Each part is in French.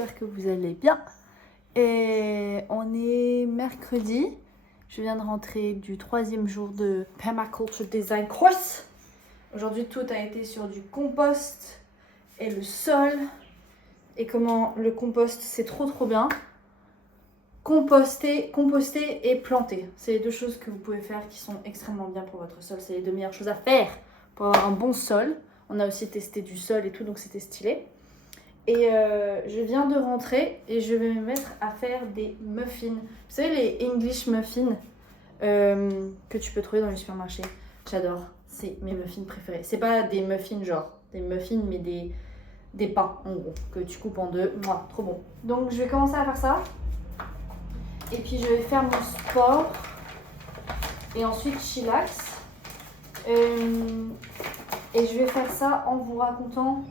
j'espère que vous allez bien. Et on est mercredi. Je viens de rentrer du 3e jour de Permaculture Design Course. Aujourd'hui, tout a été sur du compost et le sol. Et comment le compost, c'est trop bien. Composter et planter. C'est les deux choses que vous pouvez faire qui sont extrêmement bien pour votre sol. C'est les deux meilleures choses à faire pour avoir un bon sol. On a aussi testé du sol et tout, donc c'était stylé. Et je viens de rentrer et je vais me mettre à faire des muffins. Vous savez, les English muffins que tu peux trouver dans les supermarchés. J'adore. C'est mes muffins préférés. C'est pas des muffins genre des muffins, mais des pains en gros que tu coupes en deux. Mouah, trop bon. Donc je vais commencer à faire ça. Et puis je vais faire mon sport. Et ensuite chillax. Et je vais faire ça en vous racontant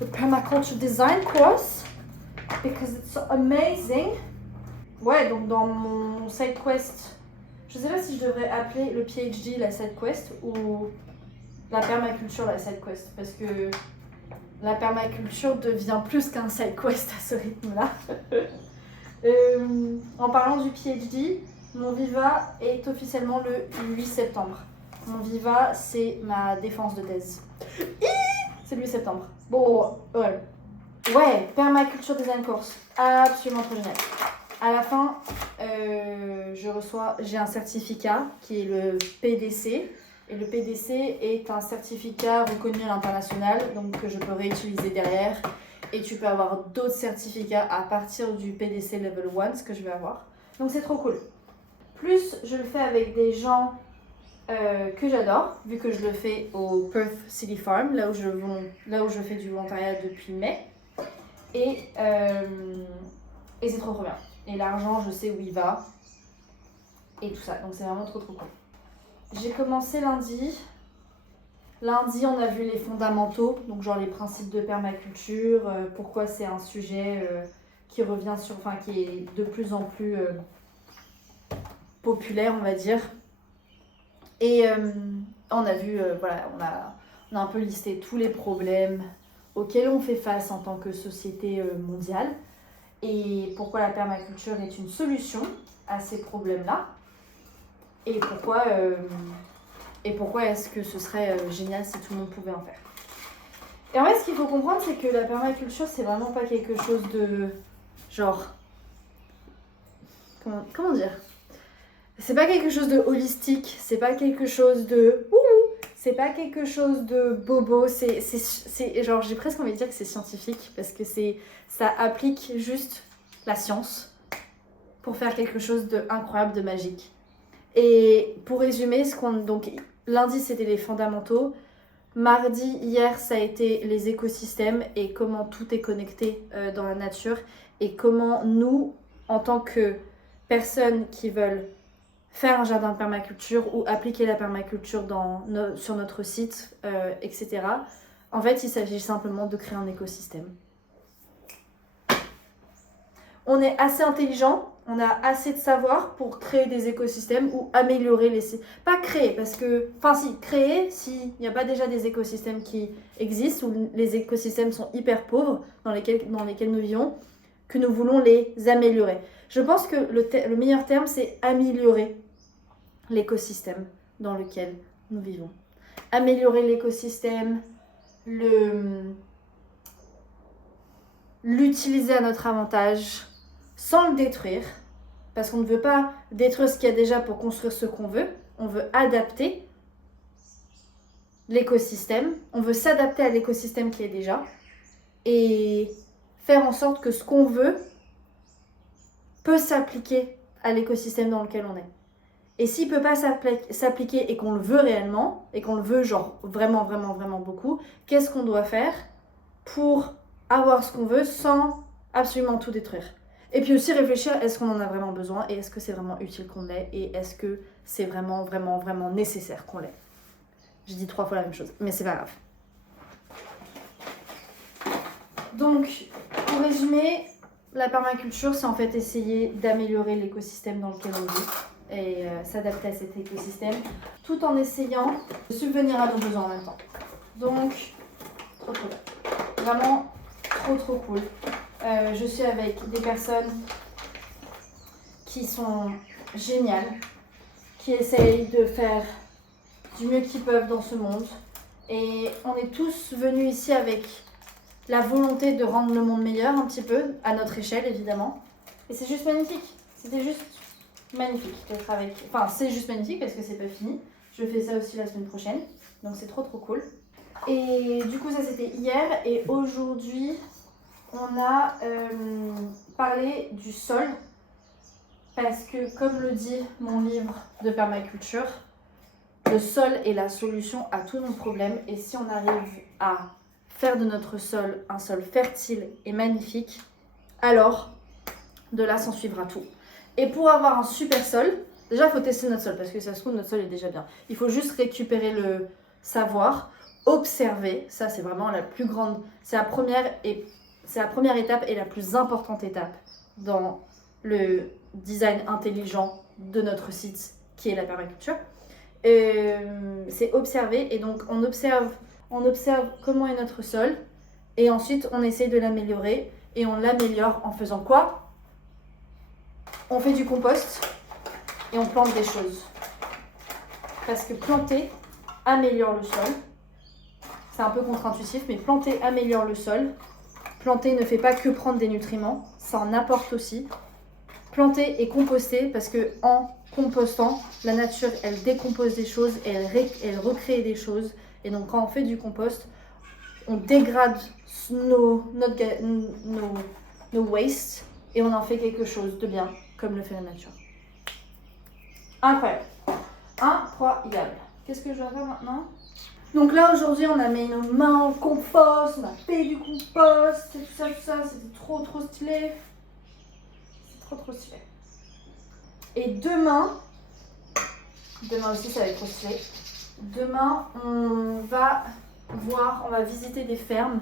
the Permaculture Design Course because it's so amazing. Ouais, donc dans mon side quest, je sais pas si je devrais appeler le PhD la side quest ou la permaculture la side quest, parce que la permaculture devient plus qu'un side quest à ce rythme-là. En parlant du PhD, mon Viva est officiellement le 8 septembre. Mon Viva, c'est ma défense de thèse. C'est le 8 septembre. Bon, ouais. Ouais, Permaculture Design Course. Absolument trop génial. À la fin, j'ai un certificat qui est le PDC. Et le PDC est un certificat reconnu à l'international, donc que je peux réutiliser derrière. Et tu peux avoir d'autres certificats à partir du PDC Level 1, ce que je vais avoir. Donc c'est trop cool. Plus, je le fais avec des gens que j'adore, vu que je le fais au Perth City Farm, là où je fais du volontariat depuis mai. Et c'est trop bien. Et l'argent, je sais où il va. Et tout ça, donc c'est vraiment trop cool. J'ai commencé lundi. Lundi, on a vu les fondamentaux, donc genre les principes de permaculture, pourquoi c'est un sujet qui revient qui est de plus en plus populaire, on va dire. Et on a vu, on a un peu listé tous les problèmes auxquels on fait face en tant que société mondiale et pourquoi la permaculture est une solution à ces problèmes-là et pourquoi est-ce que ce serait génial si tout le monde pouvait en faire. Et en fait, ce qu'il faut comprendre, c'est que la permaculture, c'est vraiment pas quelque chose de genre... Comment dire ? C'est pas quelque chose de holistique, c'est pas quelque chose de c'est pas quelque chose de bobo, c'est genre j'ai presque envie de dire que c'est scientifique parce que ça applique juste la science pour faire quelque chose d'incroyable, de magique. Et pour résumer, donc lundi c'était les fondamentaux, mardi hier ça a été les écosystèmes et comment tout est connecté dans la nature et comment nous en tant que personnes qui veulent faire un jardin de permaculture ou appliquer la permaculture sur notre site, etc. En fait, il s'agit simplement de créer un écosystème. On est assez intelligent, on a assez de savoir pour créer des écosystèmes ou améliorer Pas créer, parce que... Enfin si, créer s'il n'y a pas déjà des écosystèmes qui existent ou les écosystèmes sont hyper pauvres dans lesquels nous vivons, que nous voulons les améliorer. Je pense que le meilleur terme, c'est améliorer l'écosystème dans lequel nous vivons. Améliorer l'écosystème, l'utiliser à notre avantage sans le détruire, parce qu'on ne veut pas détruire ce qu'il y a déjà pour construire ce qu'on veut. On veut adapter l'écosystème, on veut s'adapter à l'écosystème qui est déjà et faire en sorte que ce qu'on veut peut s'appliquer à l'écosystème dans lequel on est. Et s'il ne peut pas s'appliquer et qu'on le veut réellement, et qu'on le veut genre vraiment, vraiment, vraiment beaucoup, qu'est-ce qu'on doit faire pour avoir ce qu'on veut sans absolument tout détruire ? Et puis aussi réfléchir, est-ce qu'on en a vraiment besoin et est-ce que c'est vraiment utile qu'on l'ait et est-ce que c'est vraiment, vraiment, vraiment nécessaire qu'on l'ait ? J'ai dit 3 fois la même chose, mais c'est pas grave. Donc, pour résumer, la permaculture, c'est en fait essayer d'améliorer l'écosystème dans lequel on vit et s'adapter à cet écosystème tout en essayant de subvenir à nos besoins en même temps. Donc, trop bien. Vraiment trop cool. Je suis avec des personnes qui sont géniales, qui essayent de faire du mieux qu'ils peuvent dans ce monde. Et on est tous venus ici avec la volonté de rendre le monde meilleur un petit peu, à notre échelle évidemment. Et c'est juste magnifique. C'était juste magnifique d'être avec... Enfin, c'est juste magnifique parce que c'est pas fini. Je fais ça aussi la semaine prochaine. Donc c'est trop cool. Et du coup ça c'était hier. Et aujourd'hui on a parlé du sol. Parce que comme le dit mon livre de permaculture, le sol est la solution à tous nos problèmes. Et si on arrive à faire de notre sol un sol fertile et magnifique, alors de là s'en suivra tout. Et pour avoir un super sol, déjà il faut tester notre sol parce que ça se trouve notre sol est déjà bien. Il faut juste récupérer le savoir, observer, ça c'est vraiment la plus grande, c'est la première étape et la plus importante étape dans le design intelligent de notre site qui est la permaculture. C'est observer et donc on observe comment est notre sol et ensuite on essaie de l'améliorer et on l'améliore en faisant quoi? On fait du compost et on plante des choses. Parce que planter améliore le sol. C'est un peu contre-intuitif, mais planter améliore le sol. Planter ne fait pas que prendre des nutriments, ça en apporte aussi. Planter et composter, parce que en compostant, la nature, elle décompose des choses et elle recrée des choses. Et donc quand on fait du compost, on dégrade nos wastes et on en fait quelque chose de bien, comme le fait la nature. Incroyable. Incroyable. Qu'est-ce que je dois faire maintenant? Donc là, aujourd'hui, on a mis nos mains en compost, on a fait du compost, et tout ça, c'était trop stylé. C'est trop stylé. Et demain aussi, ça va être trop stylé. Demain, on va visiter des fermes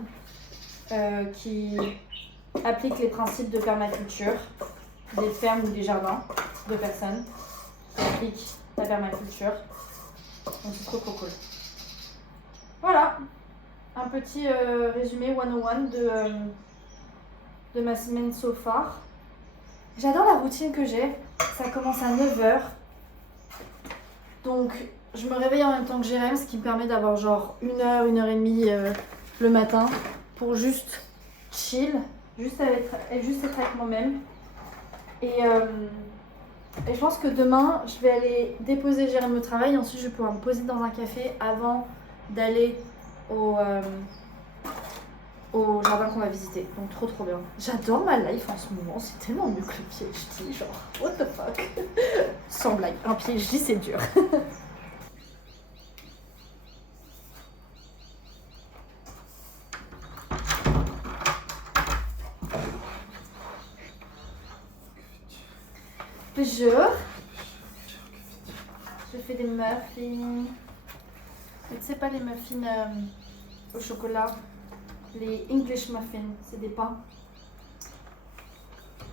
qui appliquent les principes de permaculture, des fermes ou des jardins de personnes qui appliquent la permaculture. Donc c'est trop cool. Voilà, un petit résumé 101 de ma semaine so far. J'adore la routine que j'ai, ça commence à 9h. Donc je me réveille en même temps que Jérém, ce qui me permet d'avoir genre 1h, 1h30 le matin pour juste chill, juste être avec moi-même. Et je pense que demain, je vais aller déposer Jérém au travail. Ensuite, je vais pouvoir me poser dans un café avant d'aller au jardin qu'on va visiter. Donc trop bien. J'adore ma life en ce moment. C'est tellement mieux que le PhD. Genre, what the fuck. Sans blague. Un PhD, c'est dur. Bonjour. Je fais des muffins. Mais tu sais pas les muffins au chocolat, les English muffins, c'est des pains.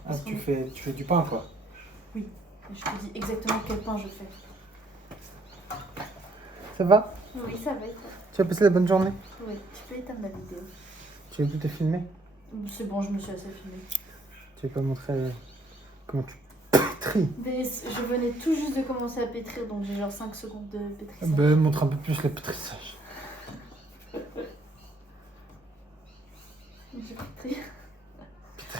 Ah, tu fais du pain quoi? Oui, je te dis exactement quel pain je fais. Ça va? Oui, ça va. Tu as passé la bonne journée? Oui, tu peux éteindre ma vidéo. Tu veux tout te filmer? C'est bon, je me suis assez filmée. Tu veux pas montrer comment tu pétris? Mais je venais tout juste de commencer à pétrir, donc j'ai genre 5 secondes de pétrissage. Bah, montre un peu plus le pétrissage. J'ai pétri.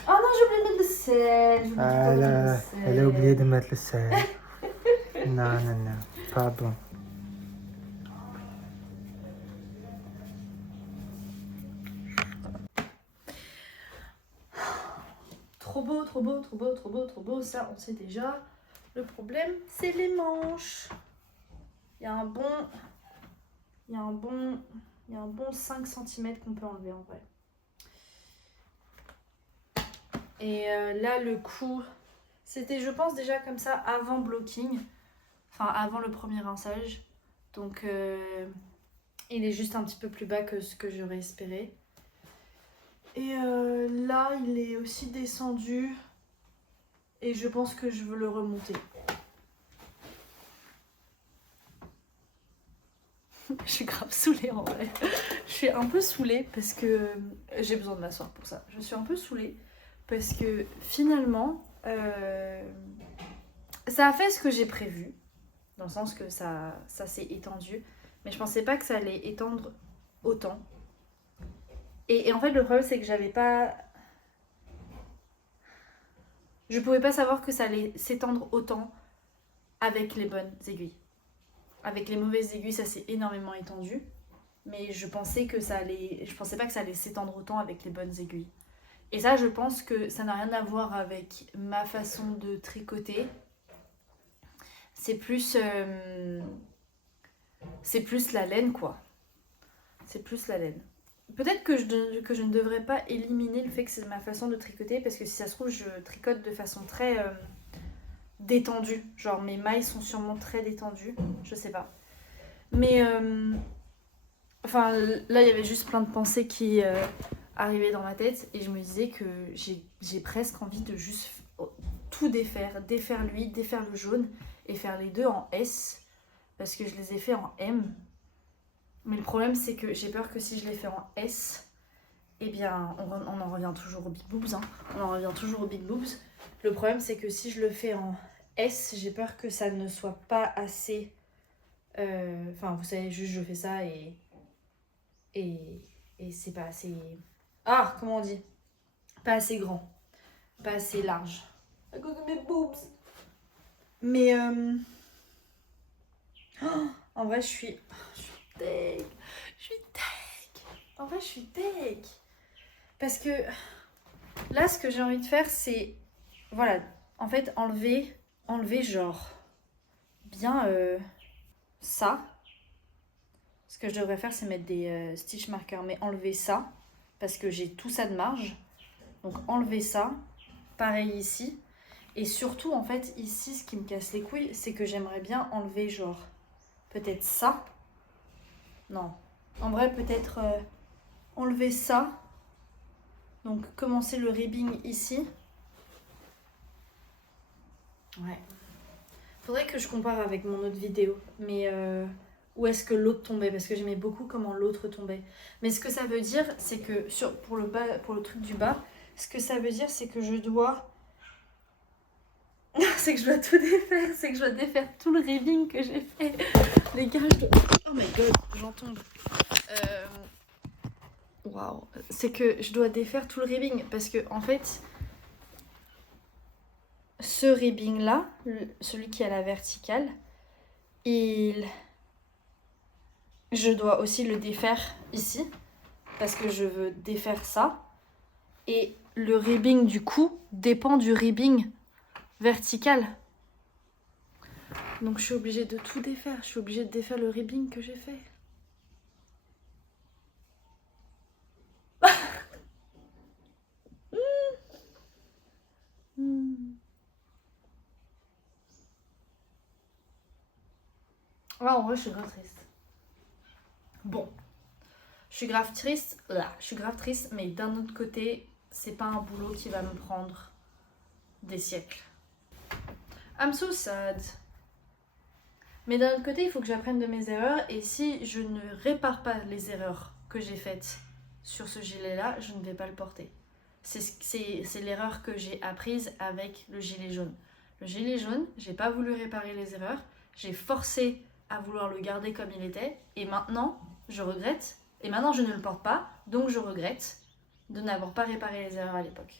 Oh non, j'ai oublié de mettre le sel. Ah là, elle a oublié de mettre le sel. Non, pardon. Trop beau, ça on sait déjà. Le problème, c'est les manches. Il y a un bon 5 cm qu'on peut enlever en vrai. Et là, le coup, c'était, je pense, déjà comme ça avant blocking. Enfin, avant le premier rinçage. Donc, il est juste un petit peu plus bas que ce que j'aurais espéré. Et là, il est aussi descendu. Et je pense que je veux le remonter. Je suis grave saoulée en vrai. Je suis un peu saoulée parce que j'ai besoin de m'asseoir pour ça. Je suis un peu saoulée parce que finalement, ça a fait ce que j'ai prévu, dans le sens que ça s'est étendu, mais je pensais pas que ça allait étendre autant. Et en fait, le problème, c'est que j'avais pas... Je pouvais pas savoir que ça allait s'étendre autant avec les bonnes aiguilles. Avec les mauvaises aiguilles, ça s'est énormément étendu. Mais je pensais pas que ça allait s'étendre autant avec les bonnes aiguilles. Et ça, je pense que ça n'a rien à voir avec ma façon de tricoter. C'est plus la laine, quoi. C'est plus la laine. Peut-être que je ne devrais pas éliminer le fait que c'est ma façon de tricoter, parce que si ça se trouve, je tricote de façon très détendue. Genre, mes mailles sont sûrement très détendues. Je sais pas. Mais... Enfin, là, il y avait juste plein de pensées qui arrivaient dans ma tête et je me disais que j'ai presque envie de juste tout défaire. Défaire lui, défaire le jaune et faire les deux en S parce que je les ai fait en M. Mais le problème, c'est que j'ai peur que si je les fais en S, eh bien, on en revient toujours aux big boobs. Hein. On en revient toujours aux big boobs. Le problème, c'est que si je le fais en S, j'ai peur que ça ne soit pas assez... Enfin, vous savez, juste je fais ça et c'est pas assez... Ah, comment on dit? Pas assez grand. Pas assez large. À cause de mes boobs. Mais oh, en vrai, je suis deg. Je suis deg. En vrai, je suis deg. Parce que là, ce que j'ai envie de faire, c'est... Voilà, en fait, enlever genre bien ça. Ce que je devrais faire, c'est mettre des stitch markers, mais enlever ça, parce que j'ai tout ça de marge. Donc enlever ça, pareil ici. Et surtout, en fait, ici, ce qui me casse les couilles, c'est que j'aimerais bien enlever, genre, peut-être ça. Non. En vrai, peut-être enlever ça. Donc commencer le ribbing ici. Ouais. Faudrait que je compare avec mon autre vidéo, mais... où est-ce que l'autre tombait, parce que j'aimais beaucoup comment l'autre tombait. Mais ce que ça veut dire, c'est que pour le truc du bas, ce que ça veut dire, c'est que je dois... c'est que je dois tout défaire, c'est que je dois défaire tout le ribbing que j'ai fait. Les gars, oh my god, j'en tombe. Waouh. C'est que je dois défaire tout le ribbing, parce que en fait, ce ribbing là, celui qui est à la verticale, je dois aussi le défaire ici, parce que je veux défaire ça. Et le ribbing du cou dépend du ribbing vertical. Donc je suis obligée de tout défaire. Je suis obligée de défaire le ribbing que j'ai fait. Ouais, en vrai, je suis grave triste. Bon. Je suis grave triste. Là, je suis grave triste, mais d'un autre côté, c'est pas un boulot qui va me prendre des siècles. I'm so sad. Mais d'un autre côté, il faut que j'apprenne de mes erreurs. Et si je ne répare pas les erreurs que j'ai faites sur ce gilet-là, je ne vais pas le porter. C'est l'erreur que j'ai apprise avec le gilet jaune. Le gilet jaune, j'ai pas voulu réparer les erreurs. J'ai forcé à vouloir le garder comme il était. Et maintenant, je regrette. Et maintenant, je ne le porte pas. Donc, je regrette de n'avoir pas réparé les erreurs à l'époque.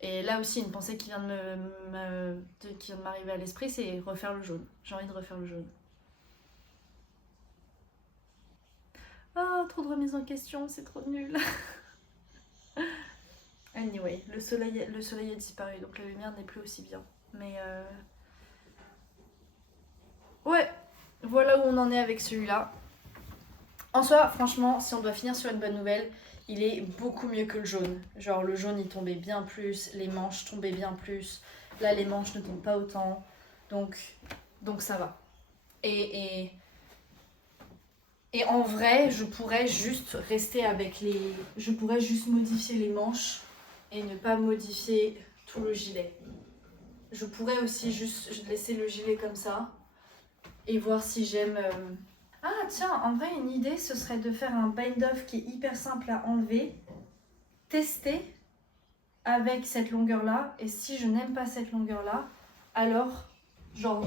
Et là aussi, une pensée qui vient de m'arriver à l'esprit, c'est refaire le jaune. J'ai envie de refaire le jaune. Ah, trop de remise en question, c'est trop nul. Anyway, le soleil a disparu, donc la lumière n'est plus aussi bien. Mais ouais, voilà où on en est avec celui-là. En soi, franchement, si on doit finir sur une bonne nouvelle, il est beaucoup mieux que le jaune. Genre le jaune il tombait bien plus, les manches tombaient bien plus. Là les manches ne tombent pas autant. Donc ça va. Et en vrai, je pourrais juste rester avec les... Je pourrais juste modifier les manches et ne pas modifier tout le gilet. Je pourrais aussi juste laisser le gilet comme ça et voir si j'aime... Ah tiens, en vrai une idée ce serait de faire un bind-off qui est hyper simple à enlever, tester avec cette longueur-là. Et si je n'aime pas cette longueur-là, alors, genre,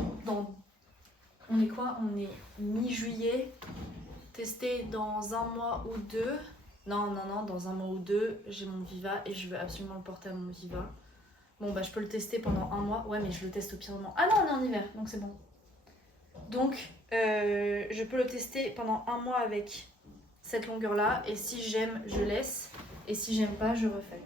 on est quoi? On est mi-juillet. Tester dans un mois ou deux. Non, dans un mois ou deux, j'ai mon Viva et je veux absolument le porter à mon Viva. Bon, bah, je peux le tester pendant un mois. Ouais, mais je le teste au pire moment. Ah non, on est en hiver, donc c'est bon. Donc, je peux le tester pendant un mois avec cette longueur-là. Et si j'aime, je laisse. Et si j'aime pas, je refais.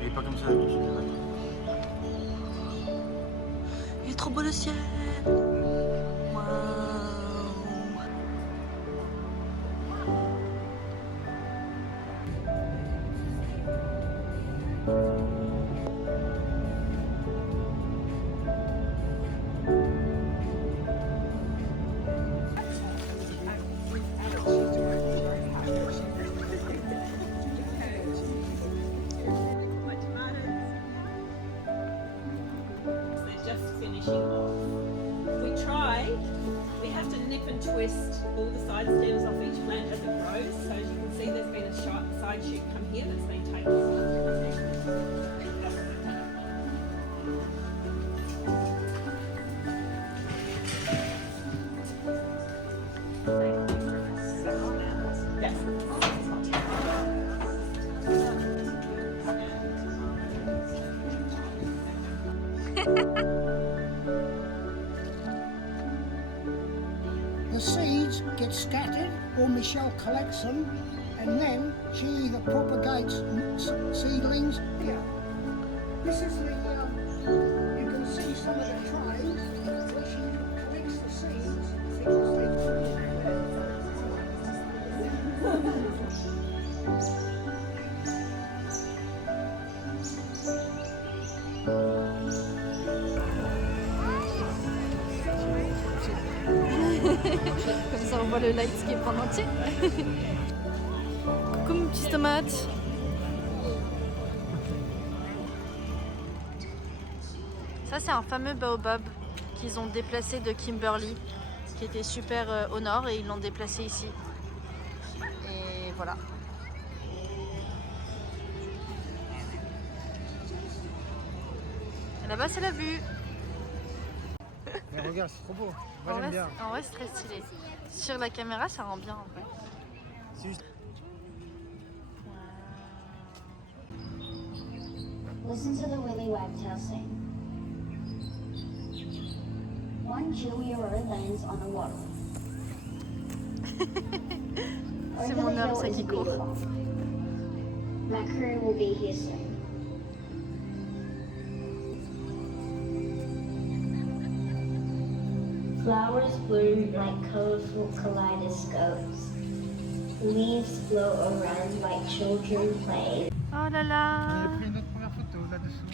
Il est pas comme ça. Il est trop beau le ciel. Waouh. We try, we have to nip and twist all the side stems off each plant as it grows. So as you can see, there's been a sharp side shoot come here that's been taken off. The seeds get scattered, or Michelle collects them, and then she either propagates seedlings. Yeah, this is the. You can see some of the trays where she collects the seeds because they. Comme ça, on voit le lightscape en entier. Coucou, mes petites tomates. Ça, c'est un fameux baobab qu'ils ont déplacé de Kimberley, qui était super au nord, et ils l'ont déplacé ici. Et voilà. Et là-bas, c'est la vue. Mais regarde, c'est trop beau. Moi j'aime bien. En vrai, c'est très stylé. Sur la caméra, ça rend bien en fait. C'est juste... Listen to the Willy Wagtail sing. One Juliaur lands on a water. C'est mon homme, ça qui court. Macquarie will be here soon. Flowers bloom like colorful kaleidoscopes. Leaves float around like children play. Oh là là! On avait pris notre première photo là-dessous.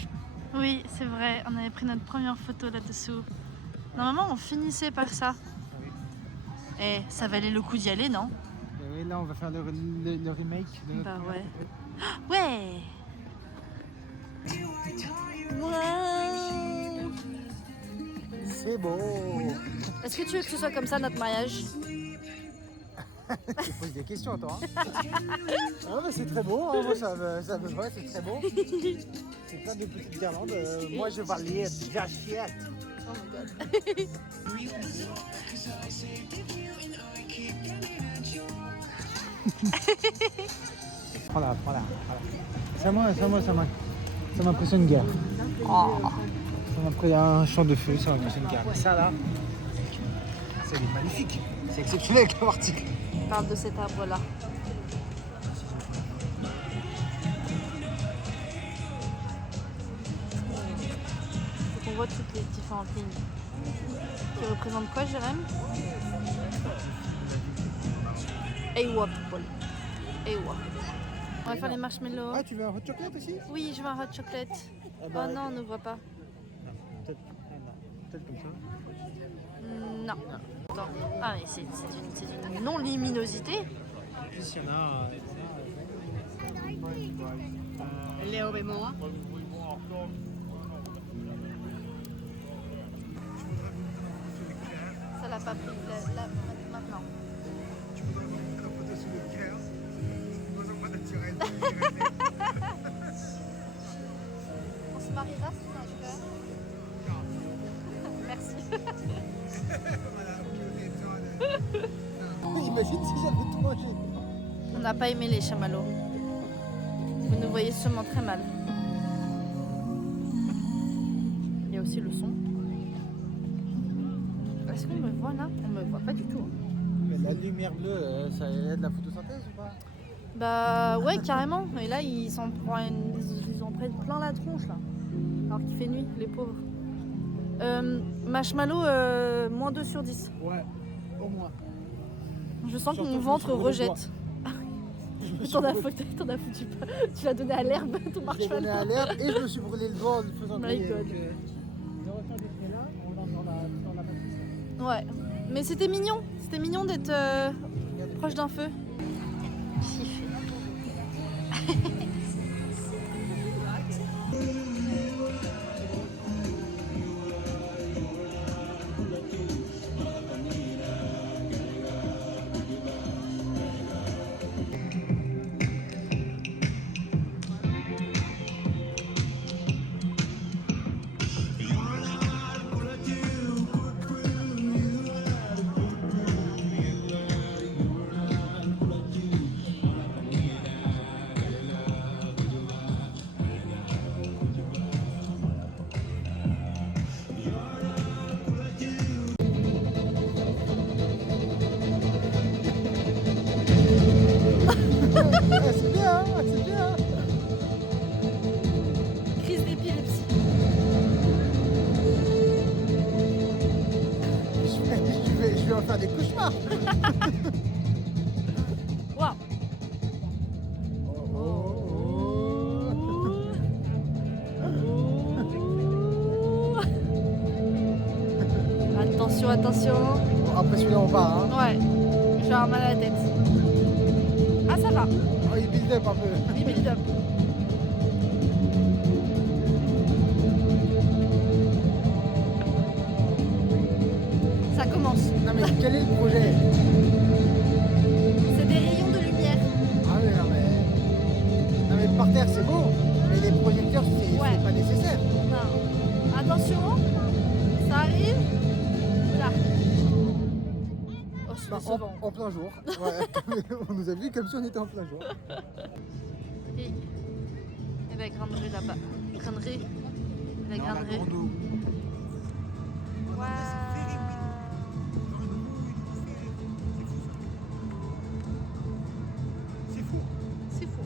Oui, c'est vrai, on avait pris notre première photo là-dessous. Normalement, on finissait par ça. Oui. Et ça valait le coup d'y aller, non? Et oui, là on va faire le remake de notre Bah première ouais. photo. Ouais! Wow. C'est beau. Est-ce que tu veux que ce soit comme ça notre mariage? Tu poses des questions toi. Hein. Ah mais c'est très beau, hein. Moi ça me va, c'est très beau. C'est plein de petites guirlandes. Moi je vais lire j'achète. Oh my god. Voilà. Ça m'impressionne guère. Oh. Ça m'impressionne un champ de feu, ça m'impressionne guère. Mais ça là, elle est magnifique. C'est exceptionnel comme article. On parle de cet arbre-là. Donc on voit toutes les différentes lignes. Qui représentent quoi, Jérém? Ewa people. Ewa. On va faire les marshmallows. Ah, tu veux un hot chocolate aussi? Oui, je veux un hot chocolate. Ah bah, Oh non, on ne voit pas. Peut-être comme ça. Non. Attends. Ah, mais c'est une non-luminosité. En plus, il y en a. Ça l'a pas pris maintenant. On se mariera si ça je fais. Merci. Imagine si j'avais tout mangé. On n'a pas aimé les chamallows. Vous nous voyez sûrement très mal. Il y a aussi le son. Est-ce qu'on me voit là? On me voit pas du tout. Mais la lumière bleue, ça aide la photosynthèse ou pas? Bah ouais, carrément. Et là, ils en prennent plein la tronche là. Alors qu'il fait nuit, les pauvres. Marshmallow, moins 2 sur 10. Ouais, au moins. Je sens que Surtout mon que ventre je me rejette. T'en as foutu pas. Tu l'as donné à l'herbe, ton Je l'ai donné marshmallow. à l'herbe et je me suis brûlé le doigt en le faisant My griller, God. donc, je refais des traits là, on lance dans la pâtisserie. Ouais. Mais c'était mignon. C'était mignon d'être proche d'un feu. C'est bien, c'est bien. Crise d'épilepsie. Je vais en faire des cauchemars. Waouh. Attention, attention. Bon, après celui-là on part. Hein. Ouais. Je vais avoir mal à la tête. Ah, ça va. Oh, il build up un peu. Il build up. Ça commence. Non mais quel est le projet? C'est des rayons de lumière. Ah oui, non mais par terre c'est beau, mais les projecteurs Ouais. c'est pas nécessaire. Non. Attention. Ça arrive. Là. Oh, c'est Bah, décevant. en plein jour. Ouais. On nous a vu comme si on était en plein jour. Et la grainerie là-bas. Grainerie. La grainerie. Waouh. C'est fou. C'est fou.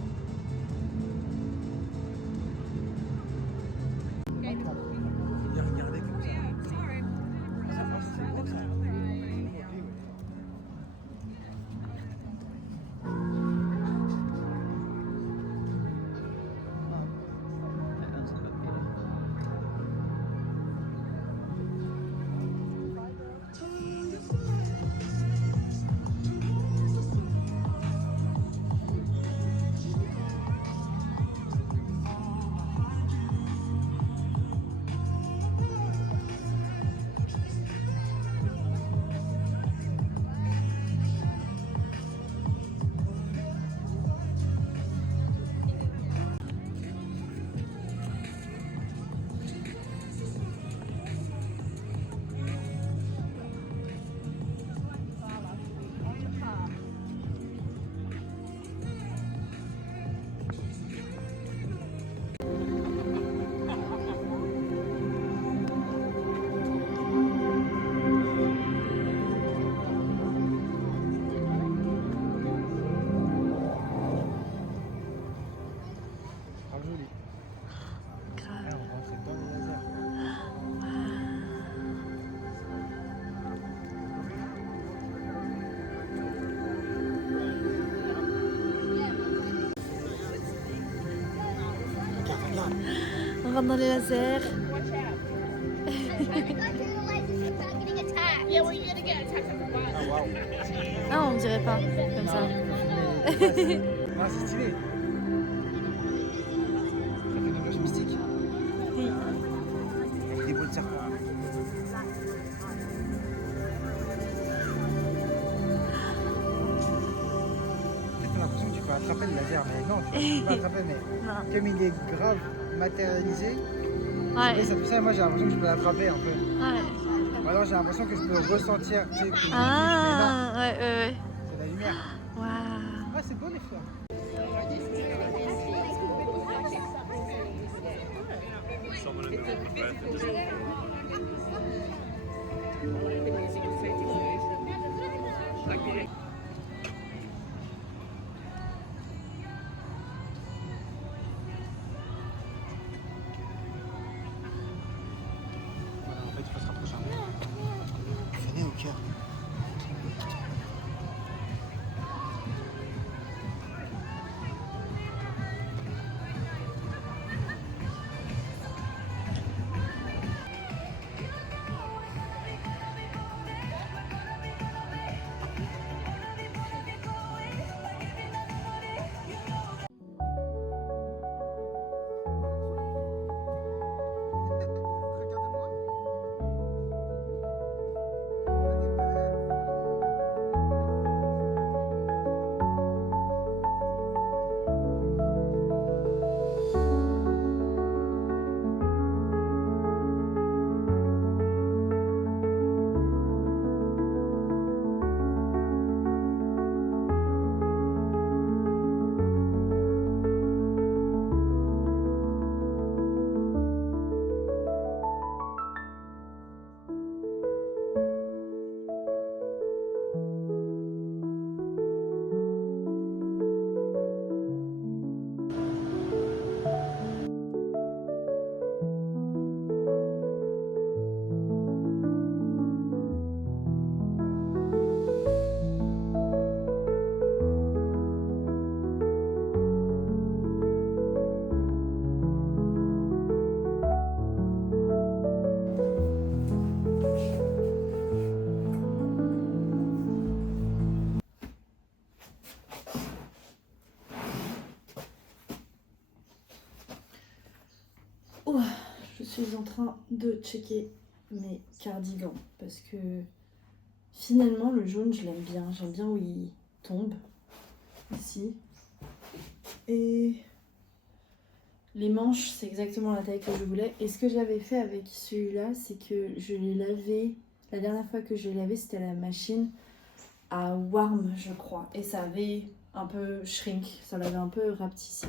Regardez comme ça. C'est beau ça. pendant les lasers. Ah, on dirait pas comme ça. Ah, c'est stylé. Ça fait une image mystique. Oui. Avec des beaux de serpent. T'as l'impression que tu peux attraper le laser, mais non, tu peux pas attraper, mais Non. comme il est grave matérialisé, Ouais. et c'est pour ça moi j'ai l'impression que je peux l'attraper un peu. Ouais. Ou alors j'ai l'impression que je peux ressentir, tu sais, que je touche, Ah, ouais, ouais, ouais. mais non, c'est la lumière. Waouh. Ah, c'est beau les fleurs. Voilà, en fait, il faut se rapprocher un peu. Venez au cœur. Regarde-moi. Ouh, je suis en train de checker mes cardigans parce que finalement le jaune je l'aime bien. J'aime bien où il tombe ici. Et les manches c'est exactement la taille que je voulais. Et ce que j'avais fait avec celui-là c'est que je l'ai lavé. La dernière fois que je l'ai lavé c'était à la machine à warm je crois. Et ça avait un peu shrink, ça l'avait un peu rapetissé.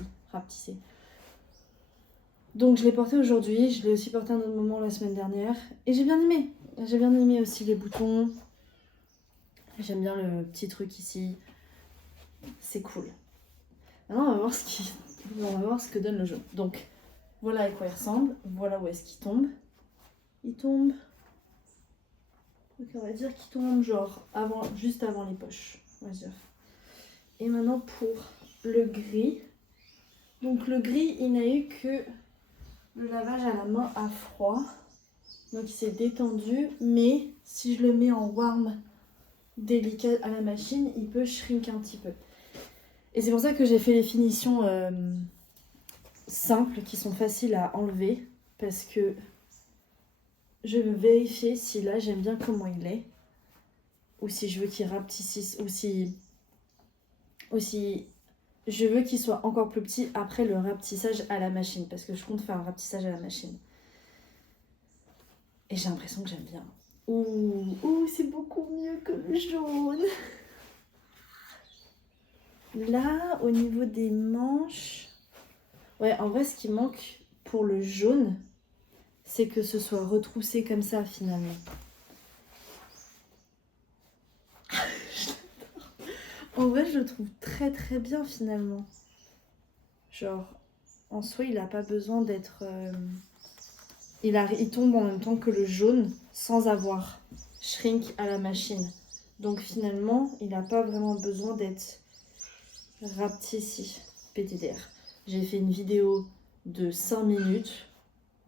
Donc je l'ai porté aujourd'hui, je l'ai aussi porté à un autre moment la semaine dernière et j'ai bien aimé. J'ai bien aimé aussi les boutons. J'aime bien le petit truc ici. C'est cool. Maintenant on va voir ce que donne le jaune. Donc voilà à quoi il ressemble. Voilà où est-ce qu'il tombe. Il tombe. Donc on va dire qu'il tombe genre juste avant les poches. On va dire. Et maintenant pour le gris. Donc le gris il n'a eu que le lavage à la main à froid, donc il s'est détendu, mais si je le mets en warm délicat à la machine, il peut shrink un petit peu. Et c'est pour ça que j'ai fait les finitions simples, qui sont faciles à enlever, parce que je veux vérifier si là j'aime bien comment il est, ou si je veux qu'il rapetisse, ou si je veux qu'il soit encore plus petit après le rapetissage à la machine, parce que je compte faire un rapetissage à la machine. Et j'ai l'impression que j'aime bien. Ouh, c'est beaucoup mieux que le jaune. Là, au niveau des manches... Ouais, en vrai, ce qui manque pour le jaune, c'est que ce soit retroussé comme ça, finalement. En vrai, je le trouve très très bien finalement. Genre, en soi, il n'a pas besoin d'être... Il tombe en même temps que le jaune sans avoir shrink à la machine. Donc finalement, il n'a pas vraiment besoin d'être rapetissé. PTDR. J'ai fait une vidéo de 5 minutes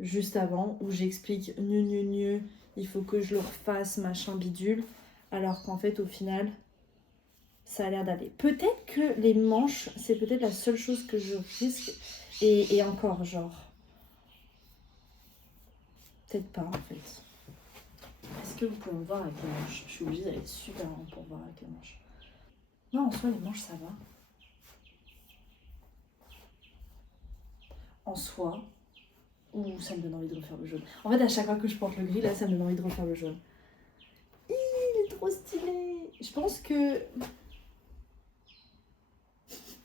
juste avant où j'explique il faut que je le refasse, machin bidule, alors qu'en fait au final ça a l'air d'aller. Peut-être que les manches, c'est peut-être la seule chose que je risque, et encore genre, peut-être pas en fait. Est-ce que vous pouvez me voir avec les manches? Je suis obligée d'aller super loin pour voir avec les manches. Non, en soi les manches ça va. En soi, ouh, ça me donne envie de refaire le jaune. En fait, à chaque fois que je porte le gris, là, ça me donne envie de refaire le jaune. Il est trop stylé. Je pense que...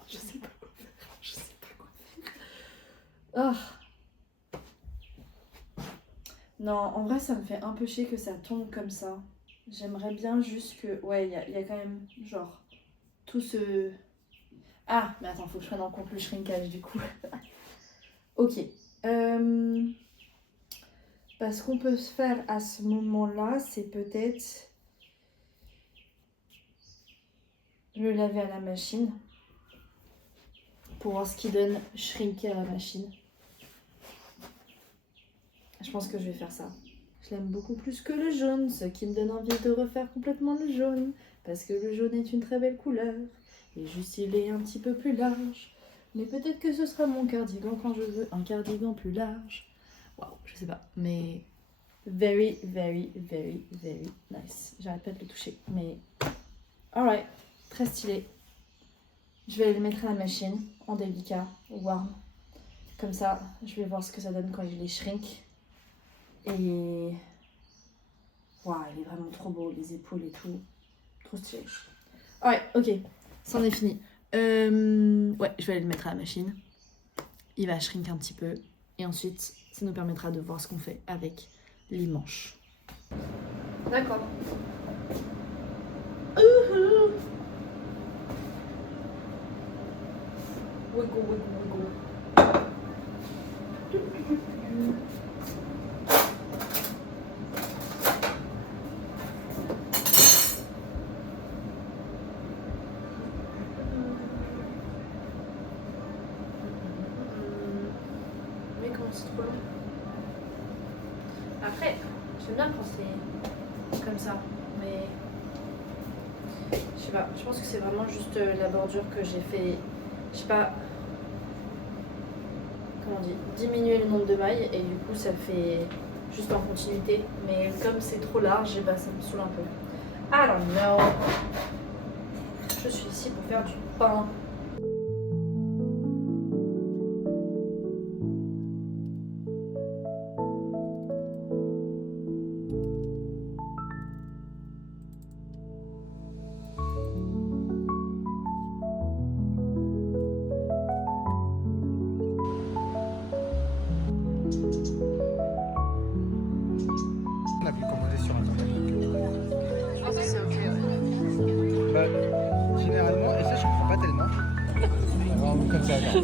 Je sais pas quoi faire. Ah. Non, en vrai, ça me fait un peu chier que ça tombe comme ça. J'aimerais bien juste que... Ouais, il y a quand même, genre, tout ce... Ah, mais attends, faut que je prenne en compte le shrinkage, du coup. Ok. Parce qu'on peut se faire à ce moment-là, c'est peut-être le laver à la machine pour voir ce qui donne shrinker à la machine. Je pense que je vais faire ça. Je l'aime beaucoup plus que le jaune, ce qui me donne envie de refaire complètement le jaune, parce que le jaune est une très belle couleur, et juste il est un petit peu plus large. Mais peut-être que ce sera mon cardigan quand je veux un cardigan plus large. Waouh, je sais pas. Mais very, very, very, very nice. J'arrête pas de le toucher. Mais alright, très stylé. Je vais aller le mettre à la machine en délicat, warm. Comme ça, je vais voir ce que ça donne quand je les shrink. Et waouh, il est vraiment trop beau, les épaules et tout. Trop stylé. Alright, ok, c'en est fini. Ouais, je vais aller le mettre à la machine. Il va shrink un petit peu. Et ensuite, ça nous permettra de voir ce qu'on fait avec les manches. D'accord. Wiggle, wiggle, wiggle. C'est trop long. Après, j'aime bien quand c'est comme ça, mais je sais pas, je pense que c'est vraiment juste la bordure que j'ai fait, je sais pas, comment on dit, diminuer le nombre de mailles et du coup ça fait juste en continuité, mais comme c'est trop large, bah, ça me saoule un peu. I don't know. Je suis ici pour faire du pain. On a pu commander sur internet. Je pense que c'est ok. Bah, généralement, et ça je comprends pas tellement. Vraiment comme ça, genre.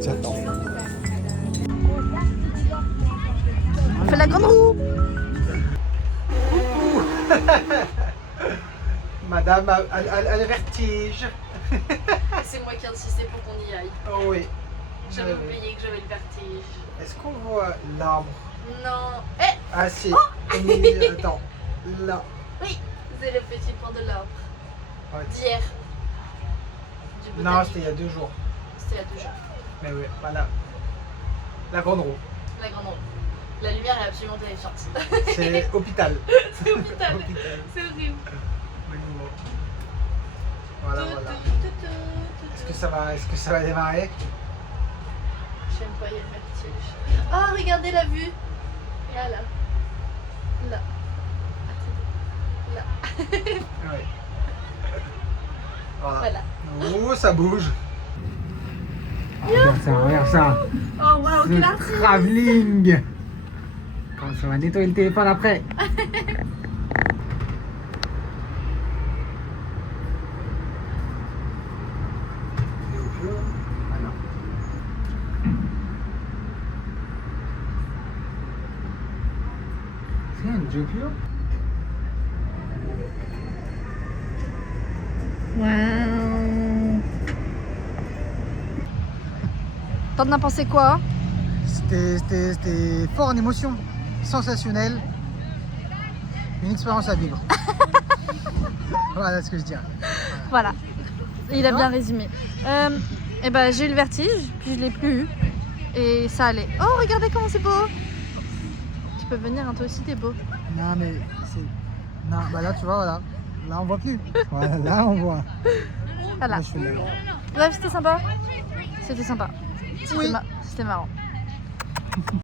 J'attends. On fait la grande roue. Madame a le vertige. C'est moi qui ai insisté pour qu'on y aille. Oh oui. J'avais oublié que j'avais le vertige. Est-ce qu'on voit l'arbre? Non. Eh, Ah si. Attends. Là. oui, c'est le petit pont de l'arbre. Ouais. D'hier. Du Non, botanique. c'était il y a 2 jours. C'était il y a 2 jours. Mais oui, voilà. La grande roue. La grande roue. La lumière est absolument terrifiante. C'est hôpital. C'est hôpital. Hôpital. C'est horrible. Oui, bon. Voilà, voilà. Est-ce que ça va démarrer? J'aime pas, il y a le vertige. Oh, regardez la vue. Là, là. Là. Attendez. Là. Oui. Voilà. Voilà. Oh, ça bouge. Regarde ça, regarde ça. Oh, wow, Le travelling. Quand ça va nettoyer le téléphone après. C'est un jeu pur. T'en as pensé quoi? C'était fort en émotion, sensationnel, une expérience à vivre. Voilà ce que je dirais. Voilà, il a bien résumé. Et ben, j'ai eu le vertige, puis je l'ai plus eu. Et ça allait. Oh, regardez comment c'est beau! Tu peux venir, hein, toi aussi t'es beau. Non mais c'est... Non, bah là tu vois, voilà. Là on voit plus. Voilà, là on voit. Voilà. Là, je suis là. Bref, c'était sympa. C'était sympa. Oui. C'était marrant.